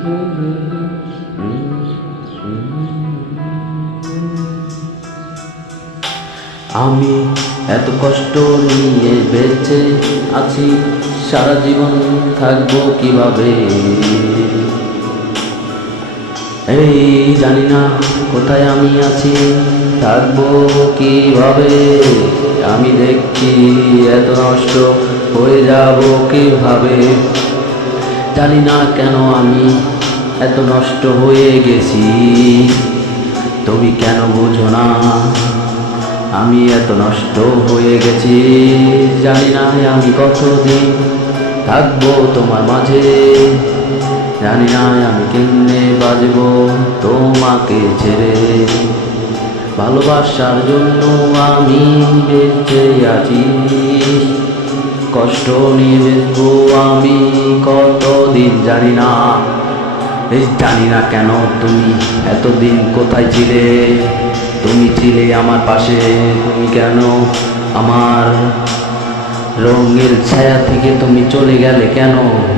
আমি এত কষ্ট নিয়ে বেঁচে আছি, সারা জীবন থাকবো কিভাবে? এই জানি না কোথায় আমি আছি, থাকবো কিভাবে? আমি দেখছি এত নষ্ট হয়ে যাব কিভাবে? জানি না কেন আমি এত নষ্ট হয়ে গেছি, তুমি কেন বুঝো না আমি এত নষ্ট হয়ে গেছি? জানি না আমি কতদিন থাকবো তোমার মাঝে, জানি না আমি কেমনে বাজবো তোমাকে ছেড়ে। ভালোবাসার জন্য আমি বেঁচে আছি, কষ্ট নিয়ে বেঁচবো আমি কতদিন জানি না। এই জানি না কেন তুমি এতদিন কোথায় ছিলে, তুমি ছিলে আমার পাশে, তুমি কেন আমার রঙের ছায়া থেকে তুমি চলে গেলে কেন?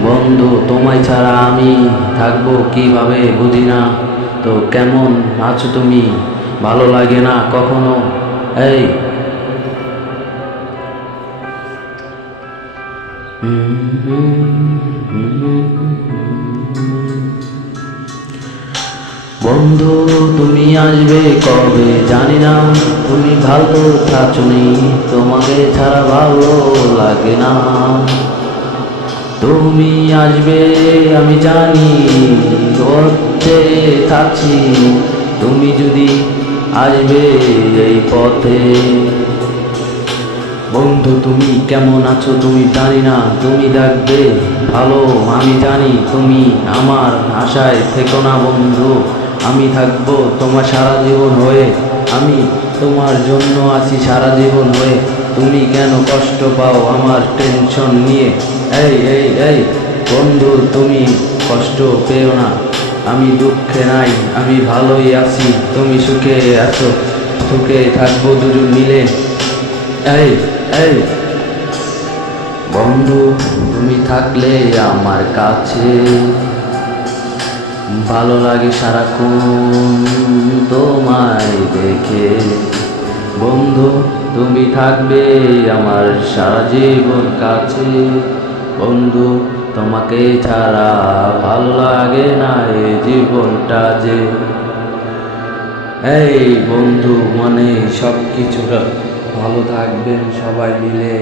বন্ধু তোমায় ছাড়া আমি থাকবো কিভাবে বুঝি না তো, কেমন আছো তুমি? ভালো লাগে না কখনো? এই বন্ধু তুমি আসবে কবে জানি না, তুমি ভালো থাকো নি, তোমাকে ছাড়া ভালো লাগে না। তুমি আসবে আমি জানি, হচ্ছে থাকছি, তুমি যদি আসবে এই পথে। বন্ধু তুমি কেমন আছো তুমি জানি না, তুমি দেখবে ভালো আমি জানি, তুমি আমার আশায় থেকো না বন্ধু, আমি থাকবো তোমার সারা জীবন হয়ে, আমি তোমার জন্য আছি সারা জীবন হয়ে। তুমি কেন কষ্ট পাও আমার টেনশন নিয়ে? এই এই এই বন্ধু তুমি কষ্ট পেও না, আমি দুঃখে নাই, আমি ভালোই আছি, তুমি সুখে আছো, সুখে থাকবো দুজন মিলে। এই এই বন্ধু তুমি থাকলে আমার কাছে ভালো লাগে সারাক্ষণ তোমায় দেখে। বন্ধু তুমি থাকবে আমার সারা জীবন কাছে, বন্ধু তোমাকে ছাড়া ভালো লাগে না এই জীবনটা যে। এই বন্ধু মানে সব কিছুটা ভালো থাকবেন সবাই মিলে।